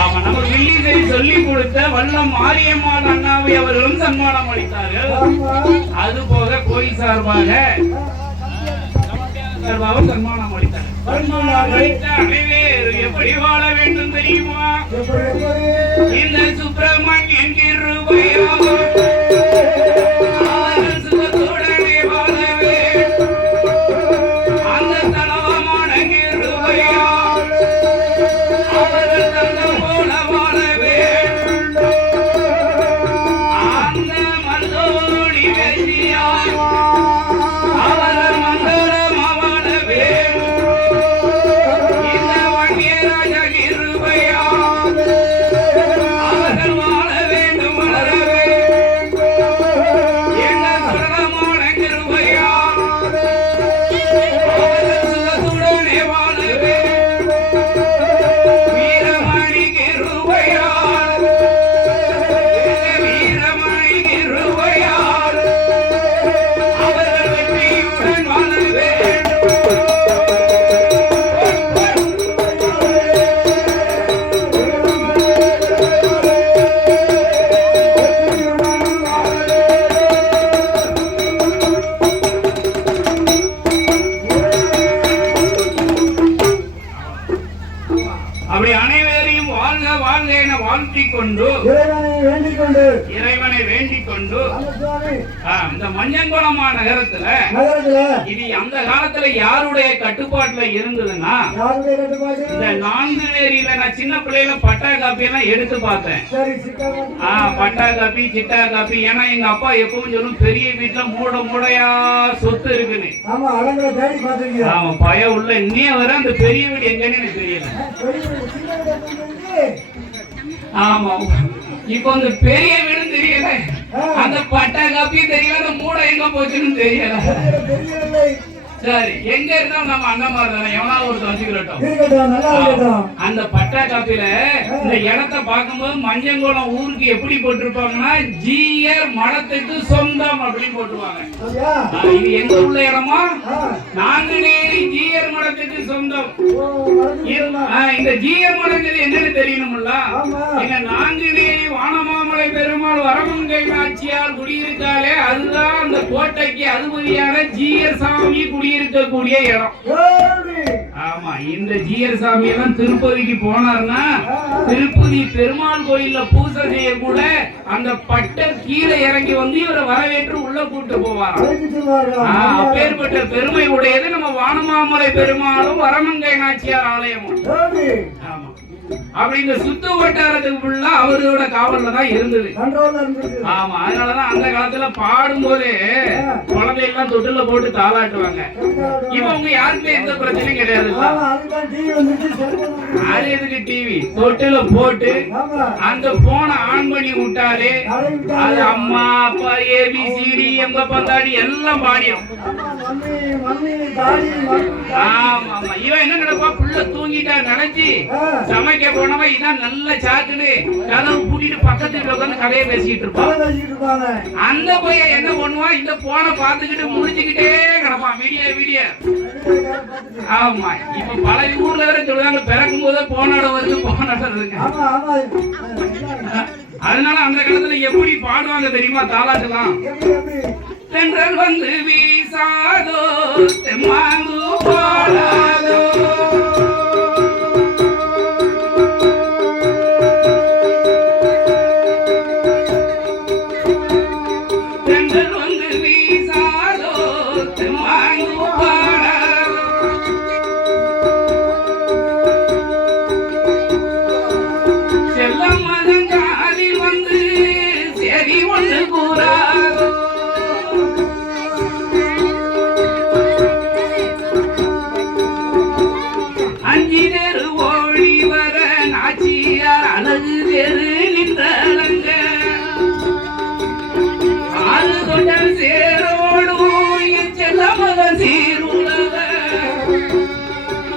ஆமா, நம்ம வில்லிசை சொல்லி கொடுத்த வல்லம் மாரியம்மாள் அண்ணாவை அவர்களும் சன்மானம் அளித்தார்கள். அது போக கோயில் சார்பாக சன்மானம் அளித்தார்கள். எப்படி வாழ வேண்டும் தெரியுமா? இந்த சுப்பிரமணியன் கிருபையா இறைவனை வேண்டிக் கொண்டு இந்த மஞ்சங்குளமா நகரத்துல இது அந்த காலத்துல யாருடைய கட்டுப்பாட்டுல இருந்ததுன்னா, இந்த நான்குநேரியில நான் சின்ன பிள்ளையில பட்டா காப்பி எல்லாம் எடுத்து பார்த்தேன். பட்டா காப்பி, சிட்டா காப்பி. ஏன்னா எங்க அப்பா எப்பவும் சொல்லும், பெரிய வீட்டுல மூடையா சொத்து இருக்குன்னு. ஆமா, பயம் உள்ள இன்னே வர அந்த பெரிய வீடு எங்கன்னு எனக்கு தெரியல. ஆமா, இப்ப அந்த பெரிய வீடு தெரியல, அந்த பட்டா காப்பியும் தெரியல, அந்த மூடை எங்க போச்சுன்னு தெரியல. சரி, எங்க இருந்தாலும் நம்ம அண்ணன் மாதிரி தானே, எவனாவது ஒரு வச்சுக்கிறோம். அந்த பட்டா காப்பில இந்த இடத்தை பார்க்கும்போது மஞ்சங்குளம் ஊருக்கு எப்படி போட்டிருப்பாங்கன்னா, ஜீயர் மடத்துக்கு சொந்தம் அப்படின்னு போட்டுருவாங்க. இது எங்க உள்ள இடமா? நாங்குநேரி ஜீயர் மடத்துக்கு சொந்தம். இந்த ஜீயர் மடங்கிறது என்னன்னு தெரியணும்ல. எங்க நாங்குநேரி வானமாமலை பெருமாள் வரமங்கை நாச்சியார் குடியிருக்காளே, அதுதான் அந்த கோட்டைக்கு அதிபதியான ஜீயர் சாமி இருக்கக்கூடிய இடம். ஆமா, இந்த ஜீயர் சாமி எல்லாம் திருப்பதிக்கு போனார்னா, திருப்பதி பெருமாள் கோயில்ல பூஜை செய்ய கூட அந்த பட்ட கீழே இறங்கி வந்து இவரை வரவேற்று உள்ள கூட்டு போவாராம். அப்பேற்பட்ட பெருமை உடையது நம்ம வானமாமலை பெருமாளும் வரமங்கை நாச்சியார் ஆலயமும். ஆமா, அப்படி இந்த சுத்து வட்டாரத்துக்கு ஃபுல்லா அவரோட காவல்ல தான் இருந்தது. ஆமா, அதனாலதான் அந்த காலத்துல பாடும் போதே குழந்தையெல்லாம் தொட்டில போட்டு தாளாட்டுவாங்க. இவங்க யாருக்குமே எந்த பிரச்சனையும் கிடையாது. அது எதுக்கு டிவி தொட்டில போட்டு அந்த போனை ஆன் பண்ணி விட்டாலே அது அம்மா அப்பா ஏபிசிடி எங்க பந்தாடி எல்லாம் பாடியும். ஆமா ஆமா, இவன் என்ன நினைப்பா, புள்ள தூங்கிட்டா நினைச்சு சமைக்க போனவன் இதான் நல்ல சாக்குன்னு கதவு பூட்டிட்டு பக்கத்துல உட்காந்து கதையை பேசிட்டு இருப்பான். அந்த பையன் என்ன பண்ணுவான், இந்த போனை பார்த்துக்கிட்டு முடிச்சுக்கிட்டே கிடப்பான் விடிய. ஆமா, இப்ப பல ஊர்ல வேற சொல்லுவாங்க, பிறக்கும் போதே போனாட வருது போனாடுறதுங்க. அதனால அந்த காலத்துல எப்படி பாடுவாங்க தெரியுமா தாலாட்டெல்லாம்? தென்றல் வந்து வீசாதோ தெம்மாங்கு பாடாதோ